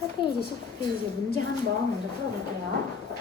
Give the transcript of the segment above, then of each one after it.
18페이지, 19페이지 문제 한번 먼저 풀어볼게요.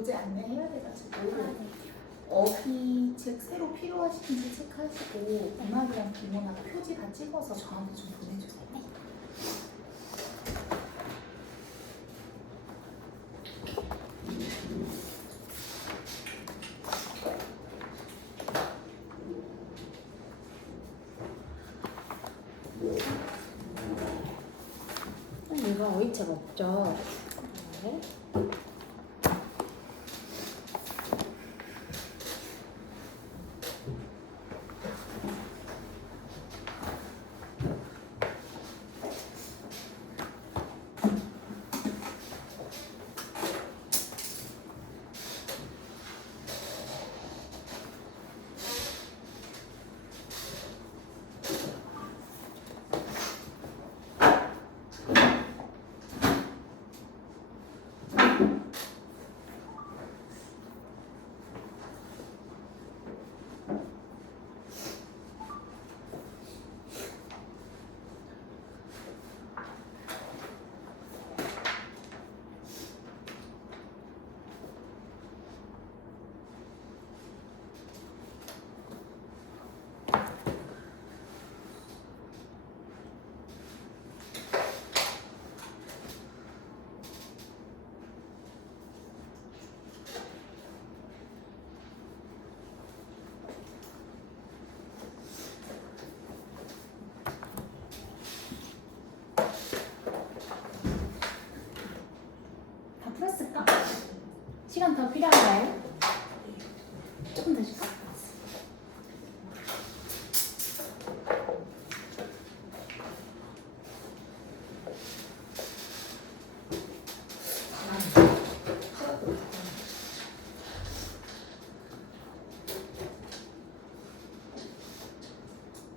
교재 안내해야 돼가지고 어휘 책 새로 필요하신지 체크하시고 음악이랑 비문하고 표지 다 찍어서 저한테 좀 보내주세요. 이거 어휘책 없죠? 네.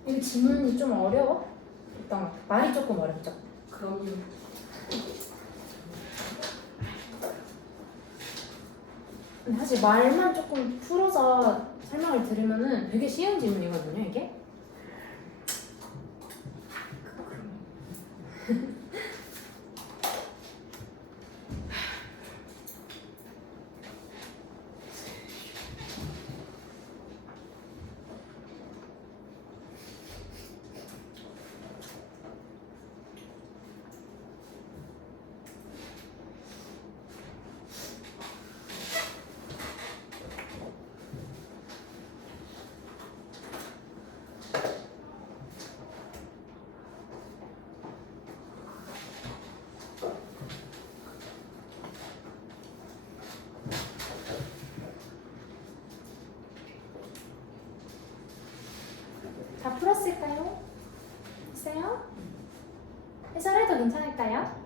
이 지문이 좀 어려워? 일단 말이 조금 어렵죠? 그럼요. 근데 사실 말만 조금 풀어서 설명을 들으면은 되게 쉬운 질문이거든요, 이게. 다 풀었을까요? 됐어요? 해설해도 괜찮을까요?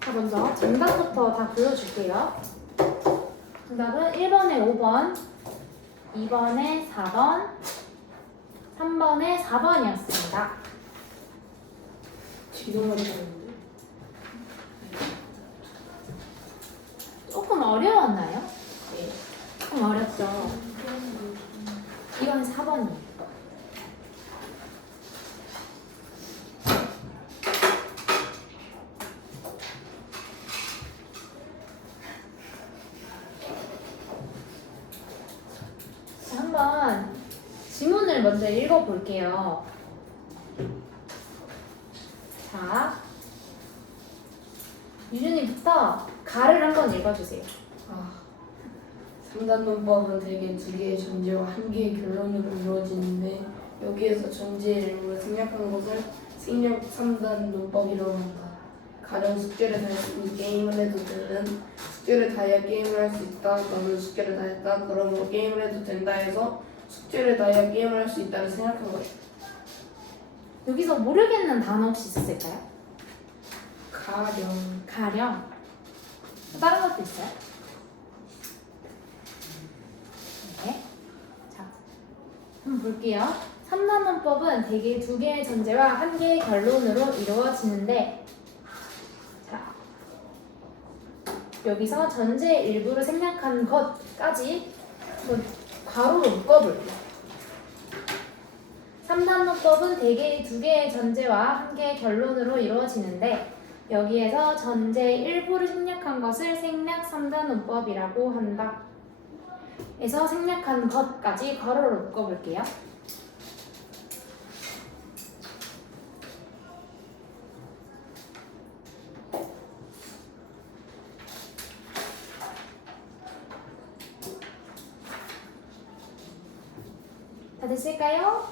자, 먼저 정답부터 다 보여줄게요. 정답은 1번에 5번, 2번에 4번, 3번에 4번이었습니다. 지도만 되는데. 조금 어려웠나요? 네. 조금 어렵죠? 이건 4번이에요. 한번 지문을 먼저 읽어볼게요. 자, 유준이부터 가를 한번 읽어주세요. 아, 3단 논법은 대개 두 개의 전제와 한 개의 결론으로 이루어지는데 여기에서 전제의 일부를 생략한 것을 생략 3단 논법이라고 한다. 가령 숙제를 다 했으니 게임을 해도 되는, 숙제를 다 해야 게임을 할 수 있다. 너는 숙제를 다 했다. 그러므로 게임을 해도 된다 해서 숙제를 다 해야 게임을 할 수 있다를 생각한 거예요. 여기서 모르겠는 단어 혹시 있었을까요? 가령. 가령. 다른 것도 있어요? 네. 자, 한번 볼게요. 3단원법은 대개 두 개의 전제와 한 개의 결론으로 이루어지는데, 자, 여기서 전제의 일부를 생략한 것까지 괄호로 묶어볼게요. 3단원법은 대개 두 개의 전제와 한 개의 결론으로 이루어지는데, 여기에서 전제의 일부를 생략한 것을 생략 3단원법이라고 한다. 에서 생략한 것까지 괄호로 묶어볼게요. 다 됐을까요?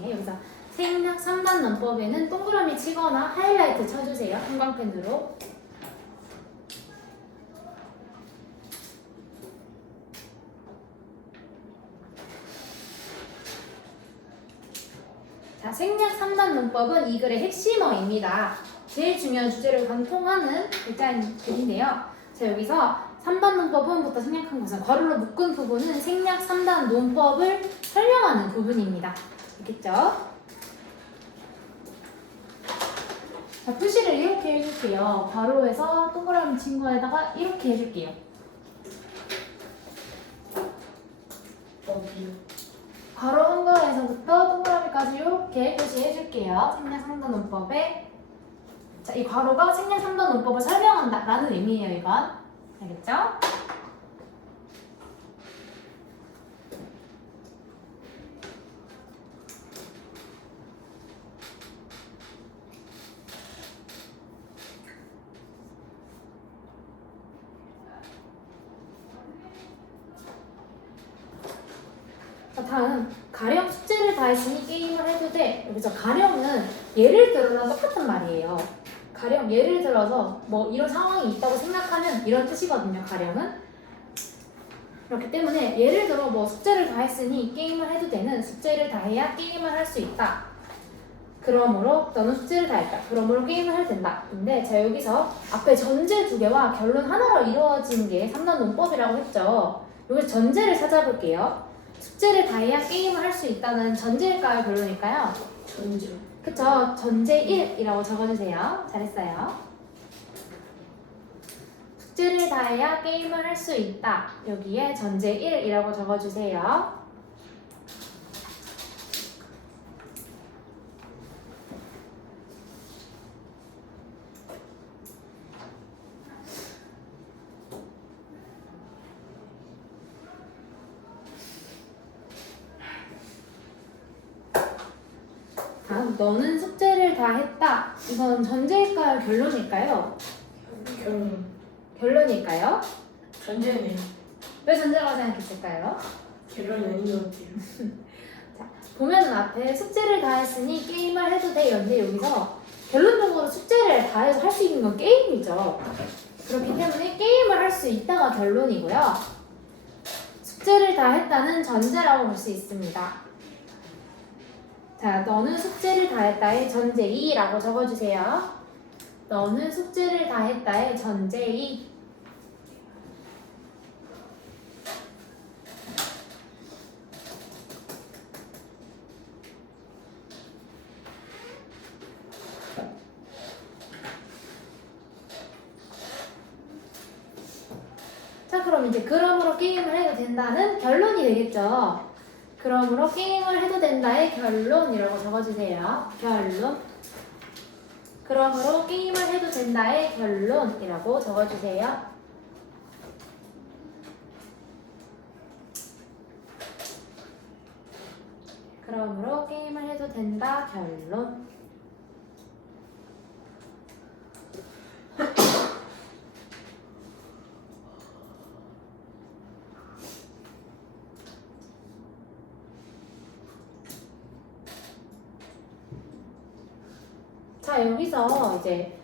네, 여기서 생략 3단 논법에는 동그라미 치거나 하이라이트 쳐주세요. 형광펜으로. 자, 생략 3단 논법은 이 글의 핵심어입니다. 제일 중요한 주제를 관통하는 글자인데요. 자, 여기서 3단 논법은부터 생략한 것은 괄호로 묶은 부분은 생략 3단 논법을 설명하는 부분입니다. 알겠죠? 자, 표시를 이렇게 해줄게요. 괄호에서 동그라미 친 거에다가 이렇게 해줄게요. 어디요? 괄호 한 거에서부터 동그라미까지 이렇게 표시해줄게요. 생략 3단 논법에. 자, 이 괄호가 생략 3단 논법을 설명한다 라는 의미예요, 이건. 알겠죠? 자, 다음 가령 숙제를 다 했으니 게임을 해도 돼. 여기서 가령은 예를 들어서 똑같은 말이에요. 가령 예를 들어서 뭐 이런 상황이 있다고 생각하면 이런 뜻이거든요. 가령은 그렇기 때문에 예를 들어 뭐 숙제를 다 했으니 게임을 해도 되는 숙제를 다 해야 게임을 할 수 있다. 그러므로 너는 숙제를 다 했다. 그러므로 게임을 해도 된다. 근데 자 여기서 앞에 전제 두 개와 결론 하나로 이루어진 게 3단 논법이라고 했죠. 여기서 전제를 찾아볼게요. 숙제를 다 해야 게임을 할 수 있다는 전제일까요? 결론일까요? 전제. 그쵸. 전제 1이라고 적어주세요. 잘했어요. 숙제를 다 해야 게임을 할 수 있다. 여기에 전제 1이라고 적어주세요. 다음, 너는 숙제를 다 했다. 이건 전제일까요? 결론일까요? 결론. 결론일까요? 전제네. 왜 전제라고 생각했을까요? 결론이 아닌 것 같아요. 보면은 앞에 숙제를 다 했으니 게임을 해도 돼 이런데 여기서 결론적으로 숙제를 다 해서 할 수 있는 건 게임이죠. 그렇기 때문에 게임을 할 수 있다가 결론이고요. 숙제를 다 했다는 전제라고 볼 수 있습니다. 자, 너는 숙제를 다 했다의 전제 2라고 적어주세요. 너는 숙제를 다 했다의 전제 2. 자, 그럼 이제 그러므로 게임을 해도 된다는 결론이 되겠죠. 그러므로 게임을 해도 된다의 결론이라고 적어주세요. 결론. 그러므로 게임을 해도 된다의 결론이라고 적어주세요. 그러므로 게임을 해도 된다 결론. 자, 여기서 이제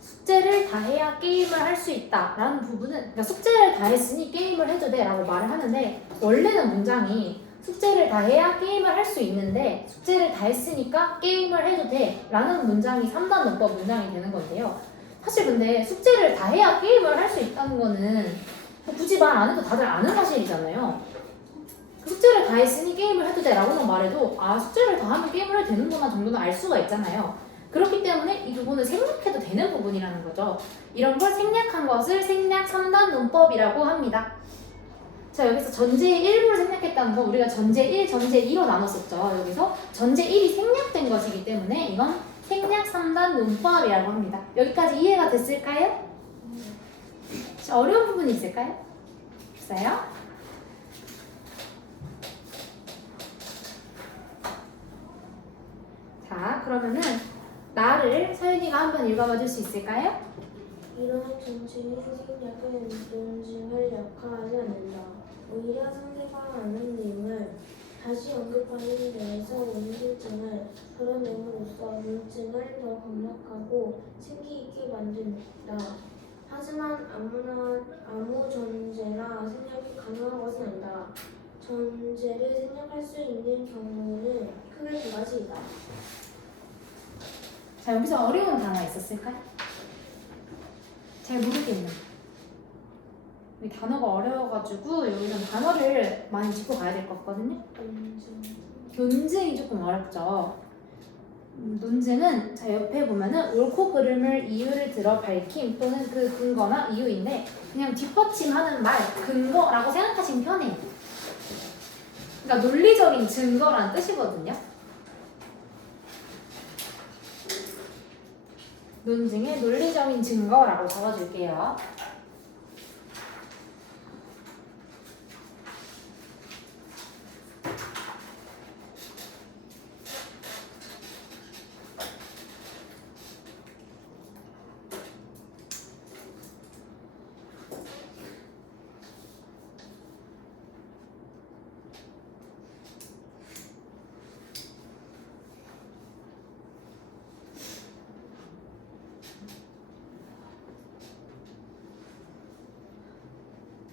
숙제를 다 해야 게임을 할 수 있다라는 부분은, 그러니까 숙제를 다 했으니 게임을 해도 돼라고 말을 하는데, 원래는 문장이 숙제를 다 해야 게임을 할 수 있는데 숙제를 다 했으니까 게임을 해도 돼라는 문장이 3단 논법 문장이 되는 건데요. 사실 근데 숙제를 다 해야 게임을 할 수 있다는 거는 뭐 굳이 말 안 해도 다들 아는 사실이잖아요. 숙제를 다 했으니 게임을 해도 돼라고만 말해도 아, 숙제를 다 하면 게임을 해도 되는구나 정도는 알 수가 있잖아요. 그렇기 때문에 이 부분을 생략해도 되는 부분이라는 거죠. 이런 걸 생략한 것을 생략 3단 논법이라고 합니다. 자, 여기서 전제의 일부를 생략했다는 거 우리가 전제 1, 전제 2로 나눴었죠. 여기서 전제 1이 생략된 것이기 때문에 이건 생략 3단 논법이라고 합니다. 여기까지 이해가 됐을까요? 자, 어려운 부분이 있을까요? 없어요? 자, 그러면은 나를 서윤이가 한번 읽어봐 줄 수 있을까요? 이러한 정치의 생략은 논증을 약화하지 않는다. 오히려 상대가 아는 내용을 다시 언급하는 데에서 원실증을 드러냄으로써 논증을 더 강력하고 생기 있게 만든다. 하지만 아무 전제나 생략이 가능한 것은 아니다. 전제를 생략할 수 있는 경우는 크게 두 가지이다. 자, 여기서 어려운 단어 있었을까요? 잘 모르겠네요. 이 단어가 어려워가지고 여기는 단어를 많이 짚고 가야 될 것 같거든요. 논증이 조금 어렵죠. 논증은 자, 옆에 보면은 옳고 그름을 이유를 들어 밝힘 또는 그 근거나 이유인데 그냥 뒷받침하는 말, 근거라고 생각하시면 편해요. 그러니까 논리적인 증거라는 뜻이거든요. 논증의 논리적인 증거라고 적어줄게요.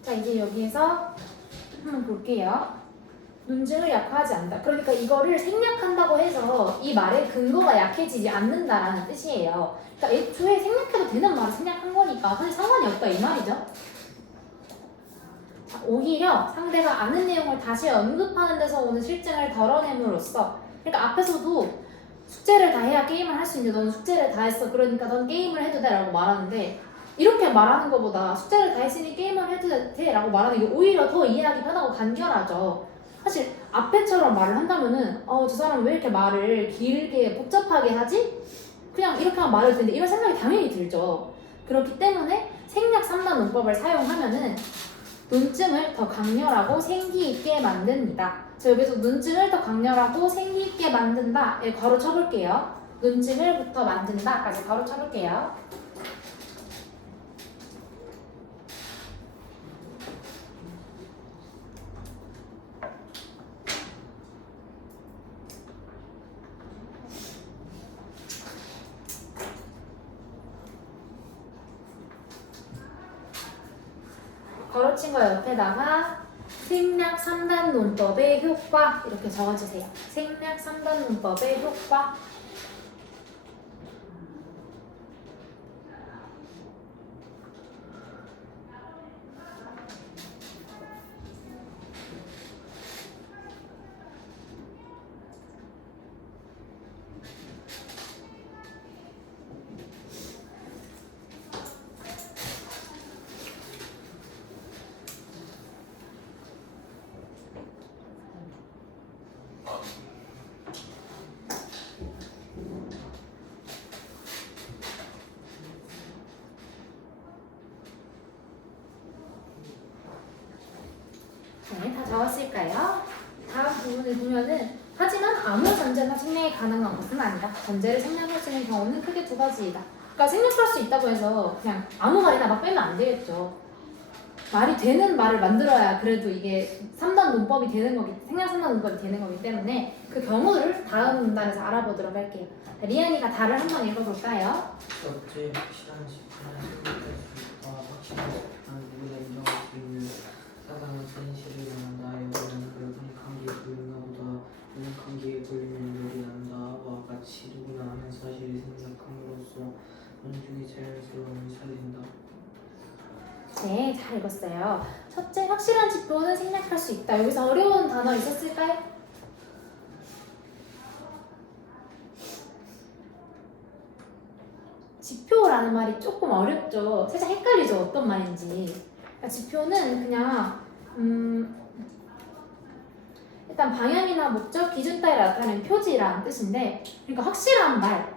자, 이제 여기에서 한번 볼게요. 논증을 약화하지 않는다. 그러니까 이거를 생략한다고 해서 이 말의 근거가 약해지지 않는다라는 뜻이에요. 그러니까 애초에 생략해도 되는 말을 생략한 거니까 사실 상관이 없다 이 말이죠. 자, 오히려 상대가 아는 내용을 다시 언급하는 데서 오는 실증을 덜어냄으로써, 그러니까 앞에서도 숙제를 다 해야 게임을 할 수 있는데 너는 숙제를 다 했어. 그러니까 넌 게임을 해도 돼 라고 말하는데, 이렇게 말하는 것보다 숙제를 다 했으니 게임을 해도 돼 라고 말하는 게 오히려 더 이해하기 편하고 간결하죠. 사실 앞에처럼 말을 한다면은 저 사람 왜 이렇게 말을 길게 복잡하게 하지? 그냥 이렇게만 말해도 되는데 이런 생각이 당연히 들죠. 그렇기 때문에 생략 3단 논법을 사용하면은 논증을 더 강렬하고 생기 있게 만듭니다. 자, 여기서 논증을 더 강렬하고 생기 있게 만든다에 괄호 쳐볼게요. 논증을부터 만든다까지 괄호 쳐볼게요. 괄호친 거 옆에다가 생략 3단 논법의 효과 이렇게 적어주세요. 생략 3단 논법의 효과. 네, 다 적었을까요? 다음 부분을 보면은 하지만 아무 전제나 생략이 가능한 것은 아니다. 전제를 생략할 수 있는 경우는 크게 두 가지이다. 그러니까 생략할 수 있다고 해서 그냥 아무 말이나 막 빼면 안 되겠죠. 말이 되는 말을 만들어야 그래도 이게 3단 논법이 되는 거기, 생략 3단 논법이 되는 거기 때문에 그 경우를 다음 문단에서 알아보도록 할게요. 리안이가 다를 한번 읽어볼까요? 첫째, 확실한 집단을 생각할 수 있다. 확실한 집단은 누구나 인정할 수 있는 사상은 진실을 말한다. 여기는 결국 감기에 걸렸나 보다. 너는 감기에 걸리면 열이 난다와 같이 누구나 아는 사실을 생각함으로써 논중의 자연스러움을 살린다. 네, 잘 읽었어요. 첫째, 확실한 지표는 생략할 수 있다. 여기서 어려운 단어 있었을까요? 지표라는 말이 조금 어렵죠. 살짝 헷갈리죠. 어떤 말인지. 그러니까 지표는 그냥 일단 방향이나 목적, 기준 따위 나타내는 표지라는 뜻인데, 그러니까 확실한 말,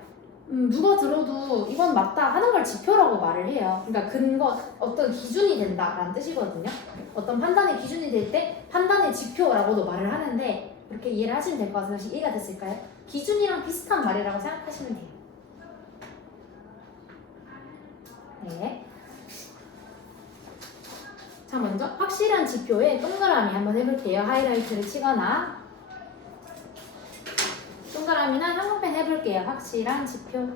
누가 들어도 이건 맞다 하는 걸 지표라고 말을 해요. 그러니까 근거, 어떤 기준이 된다라는 뜻이거든요. 어떤 판단의 기준이 될 때 판단의 지표라고도 말을 하는데, 이렇게 이해를 하시면 될 것 같아요. 혹시 이해가 됐을까요? 기준이랑 비슷한 말이라고 생각하시면 돼요. 네. 자, 먼저 확실한 지표에 동그라미 한번 해볼게요. 하이라이트를 치거나 동그라미나 형광펜 해볼게요. 확실한 지표.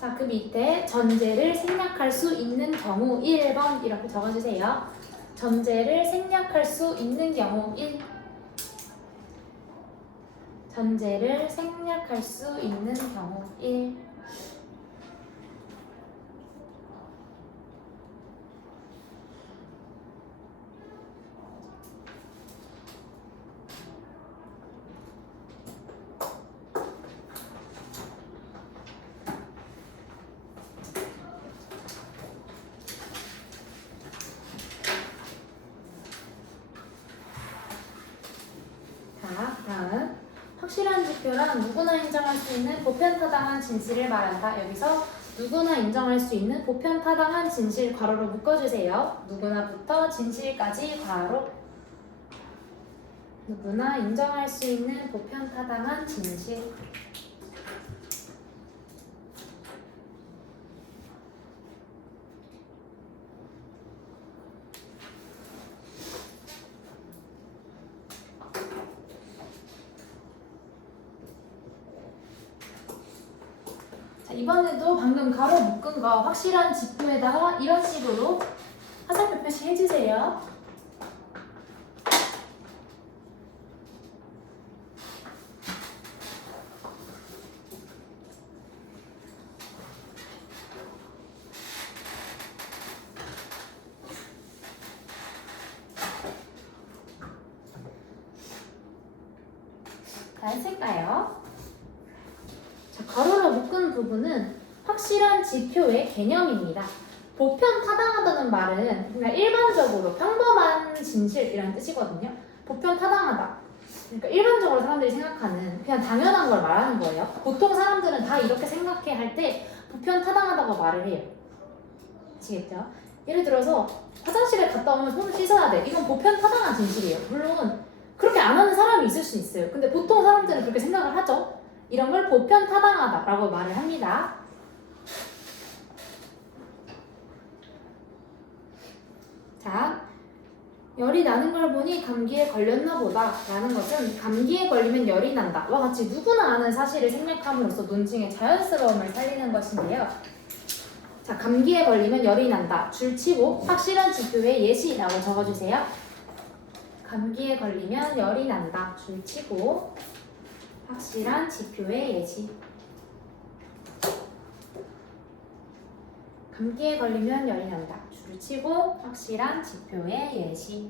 자, 그 밑에 전제를 생략할 수 있는 경우 1번 이렇게 적어주세요. 전제를 생략할 수 있는 경우 1. 전제를 생략할 수 있는 경우 1. 자, 다음. 확실한 지표란 누구나 인정할 수 있는 보편타당한 진실을 말한다. 여기서 누구나 인정할 수 있는 보편타당한 진실 괄호로 묶어주세요. 누구나부터 진실까지 괄호. 누구나 인정할 수 있는 보편타당한 진실. 이번에도 방금 가로 묶은 거 확실한 지표에다가 이런 식으로 화살표 표시 해주세요. 다 했을까요? 자, 가로로 묶은 부분은 확실한 지표의 개념입니다. 보편 타당하다는 말은 그냥 일반적으로 평범한 진실이라는 뜻이거든요. 보편 타당하다. 그러니까 일반적으로 사람들이 생각하는 그냥 당연한 걸 말하는 거예요. 보통 사람들은 다 이렇게 생각해 할 때 보편 타당하다고 말을 해요. 아시겠죠? 예를 들어서 화장실에 갔다 오면 손을 씻어야 돼. 이건 보편 타당한 진실이에요. 물론 그렇게 안 하는 사람이 있을 수 있어요. 근데 보통 사람들은 그렇게 생각을 하죠. 이런 걸 보편 타당하다라고 말을 합니다. 자, 열이 나는 걸 보니 감기에 걸렸나 보다 라는 것은 감기에 걸리면 열이 난다 와 같이 누구나 아는 사실을 생략함으로써 논증의 자연스러움을 살리는 것인데요. 자, 감기에 걸리면 열이 난다 줄치고 확실한 지표의 예시라고 적어주세요. 감기에 걸리면 열이 난다 줄치고 확실한 지표의 예시. 감기에 걸리면 열이 난다 줄치고 확실한 지표의 예시.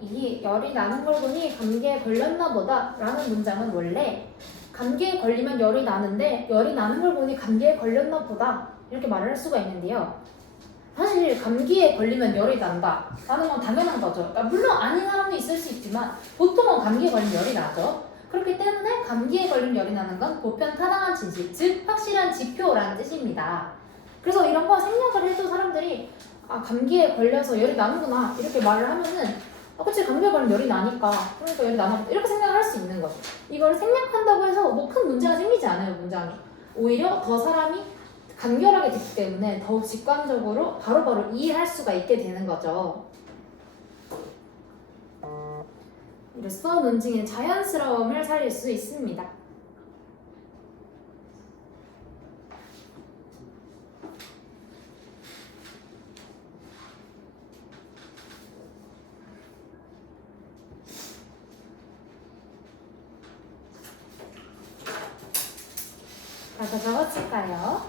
이 열이 나는 걸 보니 감기에 걸렸나 보다 라는 문장은 원래 감기에 걸리면 열이 나는데 열이 나는 걸 보니 감기에 걸렸나 보다 이렇게 말을 할 수가 있는데요. 사실 감기에 걸리면 열이 난다 라는 건 당연한 거죠. 그러니까 물론 아닌 사람도 있을 수 있지만 보통은 감기에 걸리면 열이 나죠. 그렇기 때문에 감기에 걸리면 열이 나는 건 보편 타당한 진실, 즉 확실한 지표라는 뜻입니다. 그래서 이런 거 생략을 해도 사람들이 아 감기에 걸려서 열이 나는구나 이렇게 말을 하면은 그치 감기에 걸리면 열이 나니까 그러니까 열이 나나 이렇게 생각을 할 수 있는 거죠. 이걸 생략한다고 해서 뭐 큰 문제가 생기지 않아요. 문장이 오히려 더 사람이 간결하게 듣기 때문에 더욱 직관적으로 바로바로 이해할 수가 있게 되는 거죠. 이로써 논증의 자연스러움을 살릴 수 있습니다. 더 적었을까요?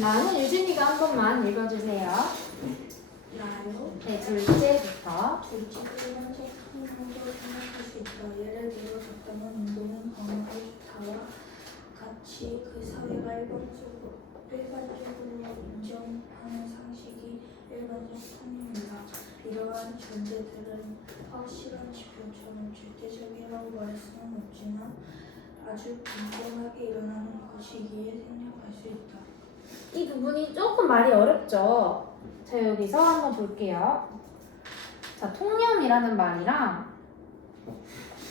나는 유진이가 한 번만 읽어주세요. 나요? 네, 둘째부터. 둘째는 책임을 생각할 수 있다. 예를 들어 적당한 운동은 건강에 좋다와 같이 그 사회가 일반적으로 인정하는 상식이 일반적 편입니다. 이러한 존재들은 확실한 지표처럼 절대적이라고 말할 수는 없지만 아주 빈번하게 일어나는 것이기에 생략할 수 있다. 이 부분이 조금 말이 어렵죠? 자, 여기서 한번 볼게요. 자, 통념이라는 말이랑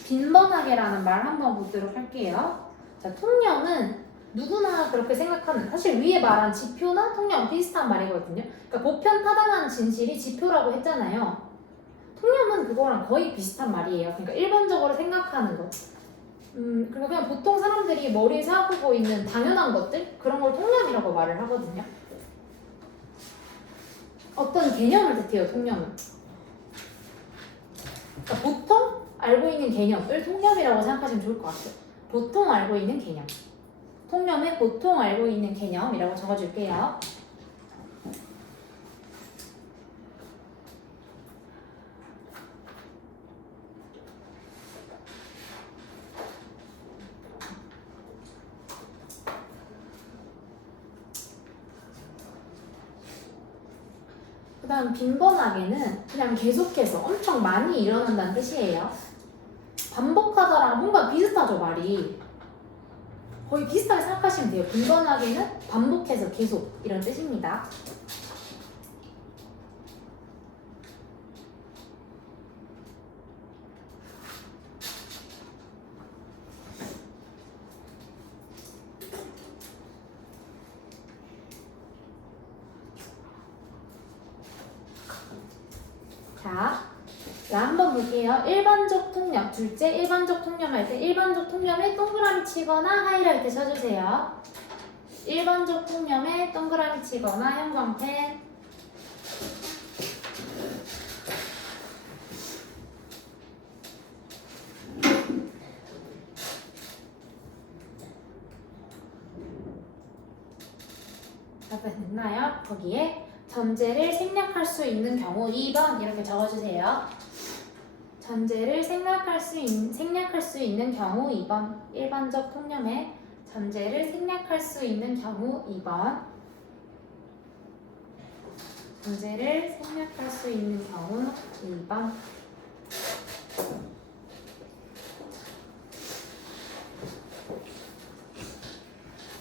빈번하게라는 말 한번 보도록 할게요. 자, 통념은 누구나 그렇게 생각하는, 사실 위에 말한 지표나 통념 비슷한 말이거든요. 그러니까 보편 타당한 진실이 지표라고 했잖아요. 통념은 그거랑 거의 비슷한 말이에요. 그러니까 일반적으로 생각하는 것. 그러니까 그냥 보통 사람들이 머리에 생각하고 있는 당연한 것들? 그런 걸 통념이라고 말을 하거든요. 어떤 개념을 뜻해요, 통념은. 그러니까 보통 알고 있는 개념을 통념이라고 생각하시면 좋을 것 같아요. 보통 알고 있는 개념. 통념에 보통 알고 있는 개념이라고 적어줄게요. 그 다음 빈번하게는 그냥 계속해서 엄청 많이 일어난다는 뜻이에요. 반복하다랑 뭔가 비슷하죠, 말이. 거의 비슷하게 생각하시면 돼요. 빈번하게는 반복해서 계속 이런 뜻입니다. 자, 한번 볼게요. 일반적 통념, 둘째 일반적 통념 할 때 일반적 통념에 동그라미 치거나 하이라이트 쳐주세요. 일반적 통념에 동그라미 치거나 형광펜. 답변 됐나요? 거기에 전제를 생략할 수 있는 경우 2번 이렇게 적어주세요. 전제를 생략할 수 있는 경우 2번. 일반적 통념에 전제를 생략할 수 있는 경우 2번. 전제를 생략할 수 있는 경우 2번.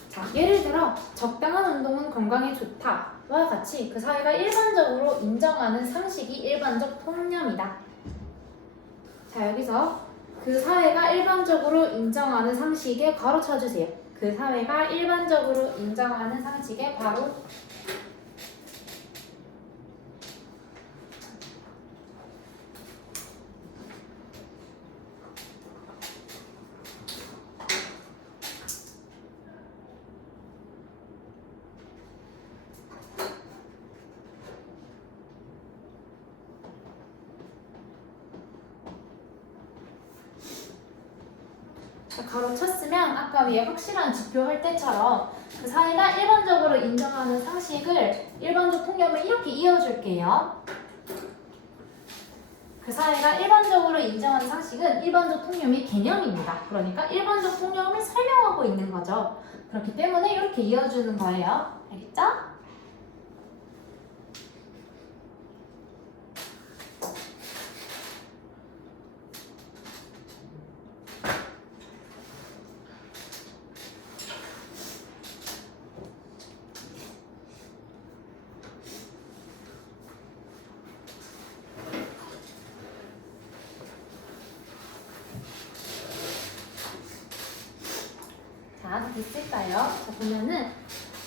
자, 예를 들어 적당한 운동은 건강에 좋다와 같이 그 사회가 일반적으로 인정하는 상식이 일반적 통념이다. 자, 여기서 그 사회가 일반적으로 인정하는 상식에 괄호 쳐주세요. 그 사회가 일반적으로 인정하는 상식에 괄호. 가로 쳤으면 아까 위에 확실한 지표 할 때처럼 그 사회가 일반적으로 인정하는 상식을 일반적 통념을 이렇게 이어줄게요. 그 사회가 일반적으로 인정하는 상식은 일반적 통념의 개념입니다. 그러니까 일반적 통념을 설명하고 있는 거죠. 그렇기 때문에 이렇게 이어주는 거예요. 알겠죠? 자, 됐을까요? 자, 보면은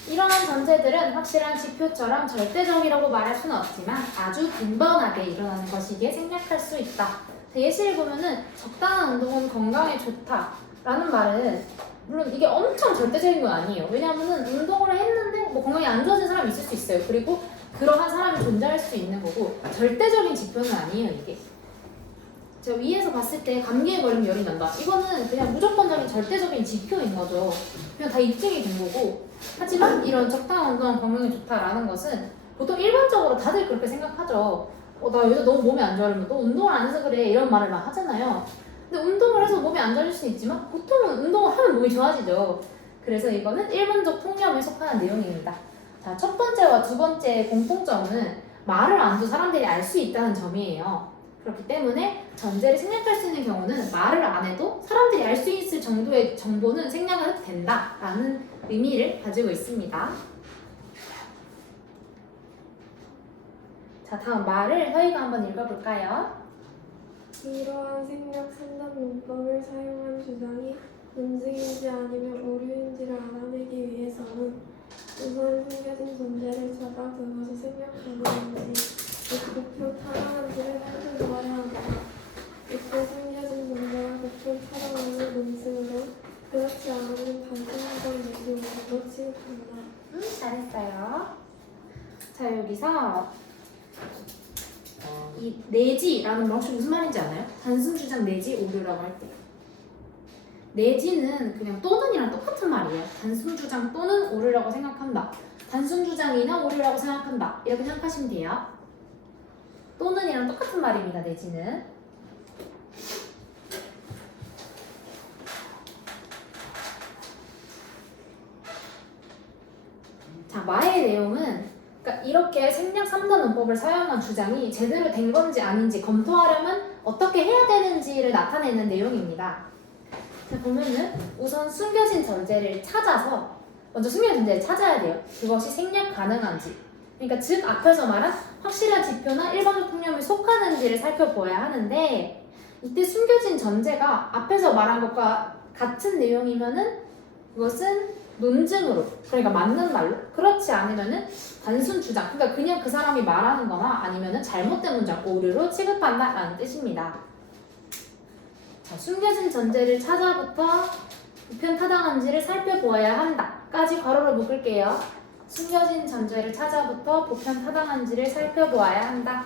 이러한 전제들은 확실한 지표처럼 절대적이라고 말할 수는 없지만 아주 빈번하게 일어나는 것이기에 생략할 수 있다. 자, 예시를 보면은 적당한 운동은 건강에 좋다라는 말은 물론 이게 엄청 절대적인 건 아니에요. 왜냐하면은 운동을 했는데 뭐 건강이 안 좋아진 사람이 있을 수 있어요. 그리고 그러한 사람이 존재할 수 있는 거고 절대적인 지표는 아니에요, 이게. 제가 위에서 봤을 때 감기에 걸리면 열이 난다. 이거는 그냥 무조건적인 절대적인 지표인 거죠. 그냥 다 입증이 된 거고. 하지만 이런 적당한 운동은 건강에 좋다라는 것은 보통 일반적으로 다들 그렇게 생각하죠. 나 요새 너무 몸이 안 좋아. 그러면 너 운동을 안 해서 그래. 이런 말을 막 하잖아요. 근데 운동을 해서 몸이 안 좋아질 수는 있지만 보통은 운동을 하면 몸이 좋아지죠. 그래서 이거는 일반적 통념에 속하는 내용입니다. 자, 첫 번째와 두 번째 공통점은 말을 안 해도 사람들이 알 수 있다는 점이에요. 그렇기 때문에 전제를 생략할 수 있는 경우는 말을 안 해도 사람들이 알 수 있을 정도의 정보는 생략을 해도 된다라는 의미를 가지고 있습니다. 자, 다음 말을 서희가 한번 읽어볼까요? 이러한 생략 3단 문법을 사용한 주장이 논증인지 아니면 오류인지를 알아내기 위해서는 우선 숨겨진 존재를 찾아 그것이 생략 가능한지 목표 타당한지를 살펴보아야 한다. 이때 숨겨진 존재가 목표 타당함을 논증으로 그렇지 않으면 단순한 내용으로 취급한다. 잘했어요. 자, 여기서 이 내지라는 말 혹시 무슨 말인지 아나요? 단순 주장 내지 오류라고 할 때. 내지는 그냥 또는이랑 똑같은 말이에요. 단순 주장 또는 오류라고 생각한다. 단순 주장이나 오류라고 생각한다. 이렇게 생각하시면 돼요. 또는이랑 똑같은 말입니다. 내지는. 자, 말의 내용은 그러니까 이렇게 생략 3단 문법을 사용한 주장이 제대로 된 건지 아닌지 검토하려면 어떻게 해야 되는지를 나타내는 내용입니다. 자, 보면은 우선 숨겨진 전제를 찾아서 먼저 숨겨진 전제를 찾아야 돼요. 그것이 생략 가능한지. 그러니까 즉 앞에서 말한 확실한 지표나 일반적 통념에 속하는지를 살펴보아야 하는데 이때 숨겨진 전제가 앞에서 말한 것과 같은 내용이면은 그것은 논증으로, 그러니까 맞는 말로, 그렇지 않으면은 단순 주장, 그러니까 그냥 그 사람이 말하는 거나 아니면은 잘못된 문장, 오류로 취급한다 라는 뜻입니다. 자, 숨겨진 전제를 찾아부터 보편 타당한지를 살펴보아야 한다 까지 괄호로 묶을게요. 숨겨진 전제를 찾아부터 보편 타당한지를 살펴보아야 한다.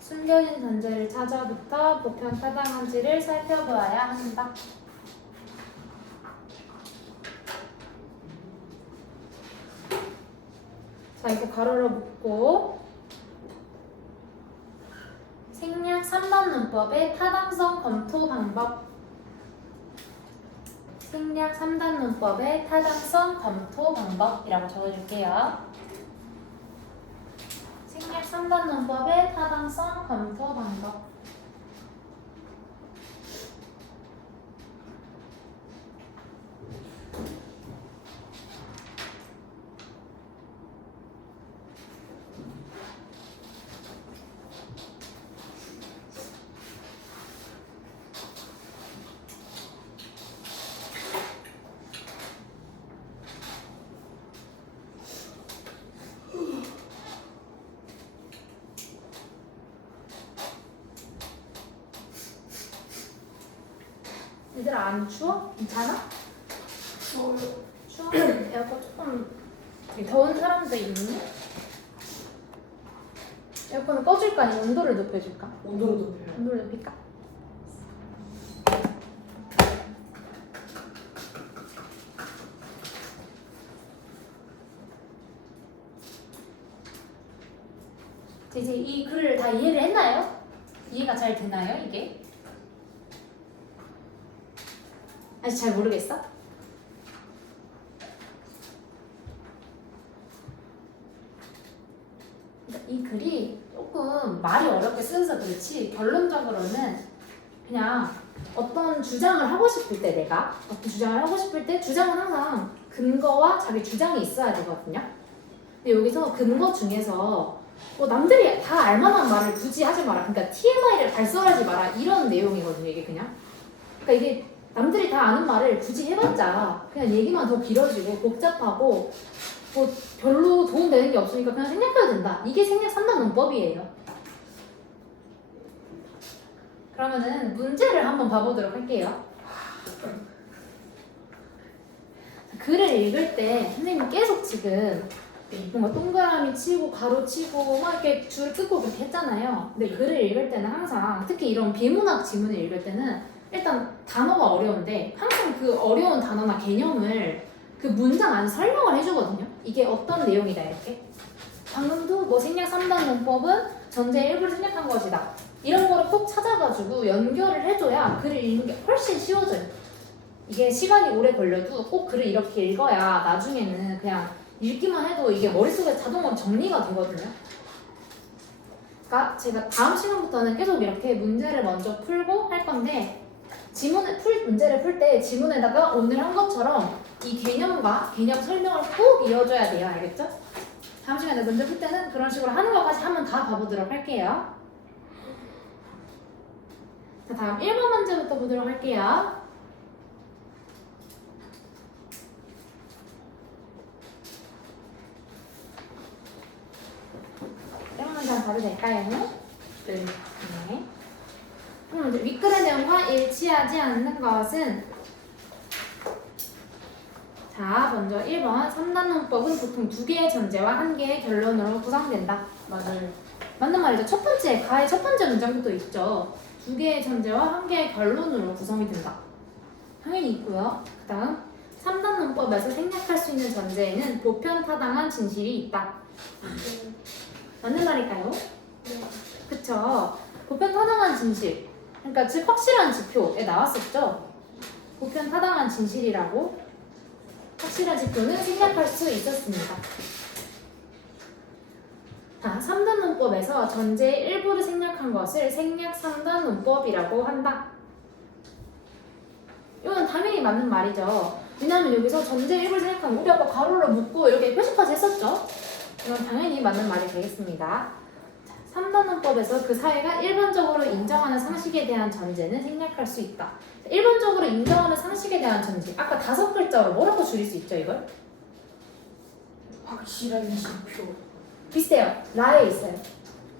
숨겨진 전제를 찾아부터 보편 타당한지를 살펴보아야 한다. 자, 이거 가로로 묶고 생략 3단 문법의 타당성 검토 방법. 생략 3단 문법의 타당성 검토 방법이라고 적어줄게요. 생략 3단 문법의 타당성 검토 방법. 얘들아 안 추워? 괜찮아? 추워? 에어컨 조금 더운 사람들 있니? 에어컨을 꺼줄까 아니면 온도를 높여줄까? 온도를 높여요. 온도를 높일까? 이제 이 글을 다 이해를 했나요? 이해가 잘 되나요 이게? 아직 잘 모르겠어? 그러니까 이 글이 조금 말이 어렵게 쓰여서 그렇지 결론적으로는 그냥 어떤 주장을 하고 싶을 때 내가 어떤 주장을 하고 싶을 때 주장은 항상 근거와 자기 주장이 있어야 되거든요. 근데 여기서 근거 중에서 남들이 다 알만한 말을 굳이 하지 마라. 그러니까 TMI를 발설하지 마라. 이런 내용이거든요. 이게 그냥. 그러니까 이게 남들이 다 아는 말을 굳이 해봤자 그냥 얘기만 더 길어지고 복잡하고 뭐 별로 도움되는 게 없으니까 그냥 생략해야 된다. 이게 생략 3단 문법이에요. 그러면은 문제를 한번 봐보도록 할게요. 글을 읽을 때 선생님이 계속 지금 뭔가 동그라미 치고 가로 치고 막 이렇게 줄 긋고 그렇게 했잖아요. 근데 글을 읽을 때는 항상 특히 이런 비문학 지문을 읽을 때는 일단 단어가 어려운데 항상 그 어려운 단어나 개념을 그 문장 안에 설명을 해주거든요. 이게 어떤 내용이다 이렇게. 방금도 뭐 생략 3단 문법은 전제의 일부를 생략한 것이다. 이런 거를 꼭 찾아가지고 연결을 해줘야 글을 읽는 게 훨씬 쉬워져요. 이게 시간이 오래 걸려도 꼭 글을 이렇게 읽어야 나중에는 그냥 읽기만 해도 이게 머릿속에 자동으로 정리가 되거든요. 그러니까 제가 다음 시간부터는 계속 이렇게 문제를 먼저 풀고 할 건데 문제를 풀 때 지문에다가 오늘 한 것처럼 이 개념과 개념 설명을 꼭 이어줘야 돼요. 알겠죠? 다음 시간에 문제 풀 때는 그런 식으로 하는 것까지 한번 다 봐보도록 할게요. 자, 다음 1번 문제부터 보도록 할게요. 1번 문제 한번 봐도 될까요? 네. 네. 이제 윗글의 내용과 일치하지 않는 것은 자, 먼저 1번 3단 문법은 보통 2개의 전제와 1개의 결론으로 구성된다. 맞아요. 맞는 말이죠. 첫 번째, 가의 첫 번째 문장부터 있죠. 2개의 전제와 1개의 결론으로 구성이 된다. 당연히 있고요. 그 다음 3단 문법에서 생략할 수 있는 전제에는 보편타당한 진실이 있다. 맞는 말일까요? 네. 그쵸. 보편타당한 진실. 그러니까 즉 확실한 지표에 나왔었죠. 보편타당한 진실이라고 확실한 지표는 생략할 수 있었습니다. 자, 3단 문법에서 전제의 일부를 생략한 것을 생략 3단 문법이라고 한다. 이건 당연히 맞는 말이죠. 왜냐하면 여기서 전제의 일부를 생략한 우리 아까 가로로 묶고 이렇게 표시까지 했었죠. 이건 당연히 맞는 말이 되겠습니다. 자, 3단원법에서 그 사회가 일반적으로 인정하는 상식에 대한 전제는 생략할 수 있다. 일반적으로 인정하는 상식에 대한 전제. 아까 5글자로 뭐라고 줄일 수 있죠, 이걸? 확실한 지표. 비슷해요. 라에 있어요.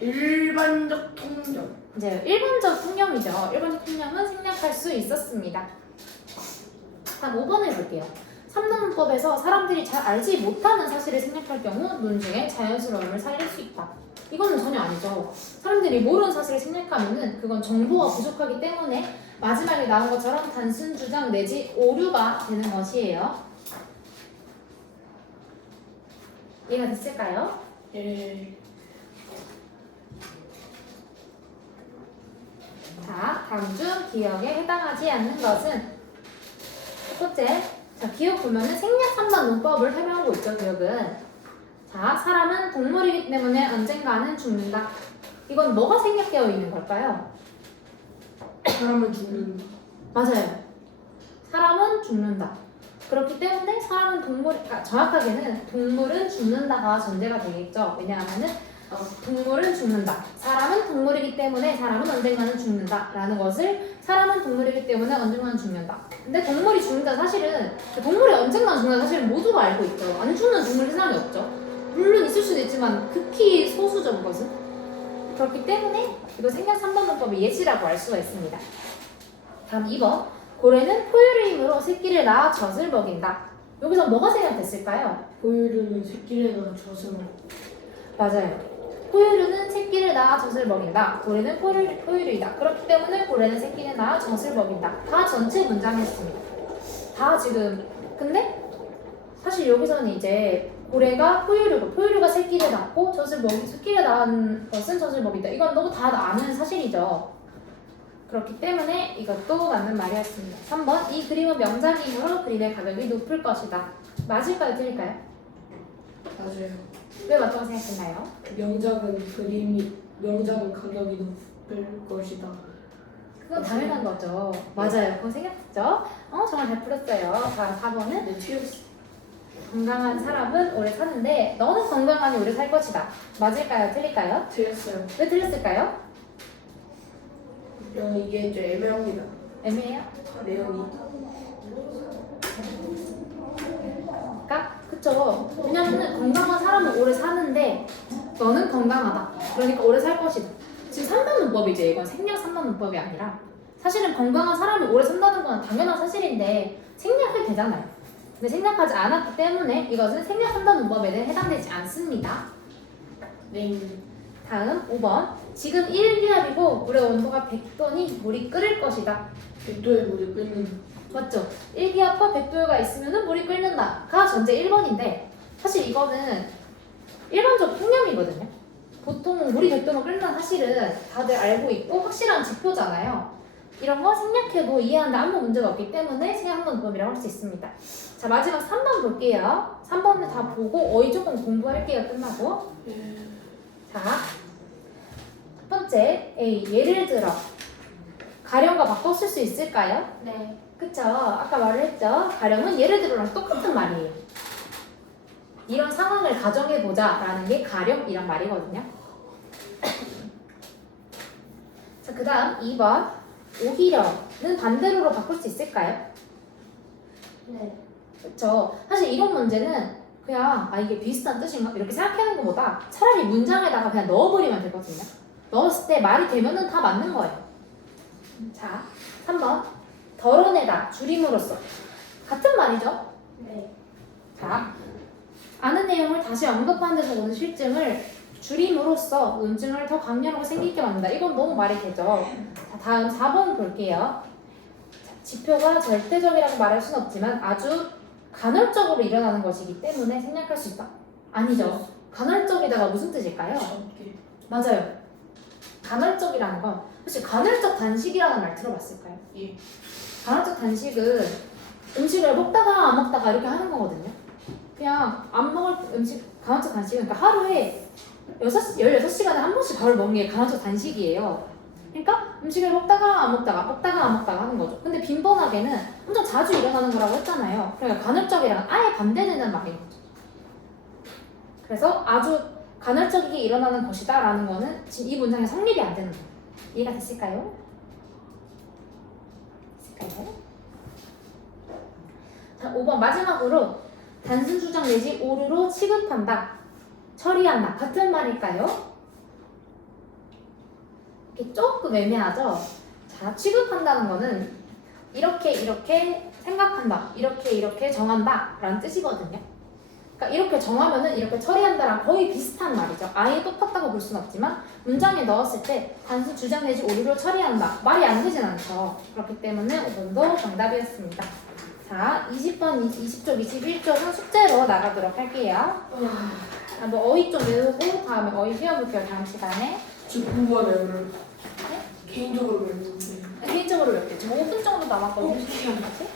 일반적 통념. 이제 일반적 통념이죠. 일반적 통념은 생략할 수 있었습니다. 다음 5번을 볼게요. 3단원법에서 사람들이 잘 알지 못하는 사실을 생략할 경우 논증의 자연스러움을 살릴 수 있다. 이거는 전혀 아니죠. 사람들이 모르는 사실을 생략하면은 그건 정보가 부족하기 때문에 마지막에 나온 것처럼 단순 주장 내지 오류가 되는 것이에요. 이해가 됐을까요? 예. 자, 다음 중 기억에 해당하지 않는 것은 첫 번째, 자, 기억 보면은 생략 3단 논법을 해명하고 있죠, 기억은. 자, 사람은 동물이기 때문에 언젠가는 죽는다. 이건 뭐가 생략되어 있는 걸까요? 사람은 죽는다. 맞아요. 사람은 죽는다. 그렇기 때문에 사람은 정확하게는 동물은 죽는다가 전제가 되겠죠. 왜냐하면은 동물은 죽는다. 사람은 동물이기 때문에 사람은 언젠가는 죽는다. 라는 것을 사람은 동물이기 때문에 언젠가는 죽는다. 근데 동물이 죽는다 사실은 동물이 언젠가는 죽는다 사실은 모두가 알고 있죠. 안 죽는 동물 세상에 없죠. 물론 있을 수도 있지만 극히 소수죠 그것은. 그렇기 때문에 이거 생략 3단원법의 예시라고 알 수가 있습니다. 다음 2번. 고래는 포유류 힘으로 새끼를 낳아 젖을 먹인다. 여기서 뭐가 생략됐을까요? 포유류는 새끼를 낳아 젖을 먹고. 맞아요. 포유류는 새끼를 낳아 젖을 먹인다. 고래는 포유류이다. 그렇기 때문에 고래는 새끼를 낳아 젖을 먹인다. 다 전체 문장이었습니다. 다 지금. 근데 사실 여기서는 이제 고래가 포유류가 새끼를 낳고 새끼를 낳은 것은 젖을 먹인다. 이건 너무 다 아는 사실이죠. 그렇기 때문에 이것도 맞는 말이었습니다. 3번. 이 그림은 명작이므로 그림의 가격이 높을 것이다. 맞을까요? 틀릴까요? 맞아요. 왜 맞다고 생각했나요? 명작은 가격이 높을 것이다. 그건 당연한 거죠. 맞아요. 그건 생각했죠? 정말 잘 풀었어요. 자, 4번은 네, 틀렸어. 건강한 사람은 오래 사는데 너는 건강하니 오래 살 것이다. 맞을까요? 틀릴까요? 틀렸어요. 왜 틀렸을까요? 이게 좀 애매합니다. 애매해요? 내용이. 그쵸. 왜냐면은 건강한 사람은 오래 사는데 너는 건강하다. 그러니까 오래 살 것이다. 지금 3단 문법이죠. 이건 생략 3단 문법이 아니라 사실은 건강한 사람이 오래 산다는 건 당연한 사실인데 생략이 되잖아요. 근데 생략하지 않았기 때문에 이것은 생략 3단 문법에 해당되지 않습니다. 네. 다음 5번. 지금 1기압이고 물의 온도가 100도니 물이 끓을 것이다. 100도에 물이 끓는. 맞죠? 1기압과 100도가 있으면 물이 끓는다가 전제 1번인데 사실 이거는 일반적 통념이거든요. 보통 물이 100도면 끓는다는 사실은 다들 알고 있고 확실한 지표잖아요. 이런 거 생략해도 이해하는데 아무 문제가 없기 때문에 생략 3단 문법이라고 할 수 있습니다. 자, 마지막 3번 볼게요. 3번을 다 보고 어휘 조금 공부할게요. 끝나고. 자, 첫 번째 A. 예를 들어 가령과 바꿔 쓸 수 있을까요? 네. 그쵸? 아까 말을 했죠? 가령은 예를 들어랑 똑같은 말이에요. 이런 상황을 가정해보자 라는 게 가령이란 말이거든요. 자, 그 다음 2번 오히려는 반대로로 바꿀 수 있을까요? 네. 그쵸? 사실 이런 문제는 그냥 이게 비슷한 뜻인가? 이렇게 생각하는 것보다 차라리 문장에다가 그냥 넣어버리면 되거든요. 넣었을 때 말이 되면은 다 맞는 거예요. 자, 3번 덜어내다 줄임으로써 같은 말이죠? 네. 자, 아는 내용을 다시 언급하는 데서 오는 실증을 줄임으로써 논증을 더 강렬하고 생기게 만든다. 이건 너무 말이 되죠? 자, 다음 4번 볼게요. 자, 지표가 절대적이라고 말할 수는 없지만 아주 간헐적으로 일어나는 것이기 때문에 생략할 수 있다. 아니죠. 간헐적이다가 무슨 뜻일까요? 적게. 맞아요. 간헐적이라는 건 혹시 간헐적 단식이라는 말 들어봤을까요? 예. 간헐적 단식은 음식을 먹다가 안 먹다가 이렇게 하는 거거든요. 그냥 안 먹을 음식 간헐적 단식은 그러니까 하루에 16시간에 한 번씩 밥을 먹는 게 간헐적 단식이에요. 그러니까 음식을 먹다가 안 먹다가 하는 거죠. 근데 빈번하게는 엄청 자주 일어나는 거라고 했잖아요. 그러니까 간헐적이랑 아예 반대되는 말인 거죠. 그래서 아주 간헐적이게 일어나는 것이다 라는 거는 지금 이 문장에 성립이 안 되는 거예요. 이해가 됐을까요? 됐을까요? 자, 5번 마지막으로 단순 주장 내지 오류로 취급한다, 처리한다 같은 말일까요? 이게 조금 애매하죠? 자, 취급한다는 거는 이렇게 생각한다, 이렇게 정한다 라는 뜻이거든요. 그러니까 이렇게 정하면은 이렇게 처리한다랑 거의 비슷한 말이죠. 아예 똑같다고 볼 수는 없지만 문장에 넣었을 때 단순 주장 내지 오류로 처리한다 말이 안 되진 않죠. 그렇기 때문에 5번도 정답이었습니다. 자, 20번, 20쪽, 21쪽은 숙제로 나가도록 할게요. 뭐 어휘 좀 외우고 다음에 어휘 쉬어볼게요. 다음 시간에. 저 궁금하네요. 개인적으로 외우는데. 개인적으로 몇 개? 지금 5분 정도 남았거든요. 시간까지.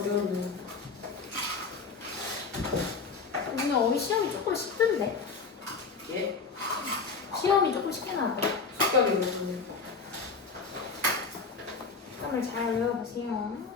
어려운데. 오늘 어휘 시험이 조금 쉽던데? 예? 시험이 조금 쉽게 나왔거든요. 습관이 그렇군요. 점을 잘 외워보세요.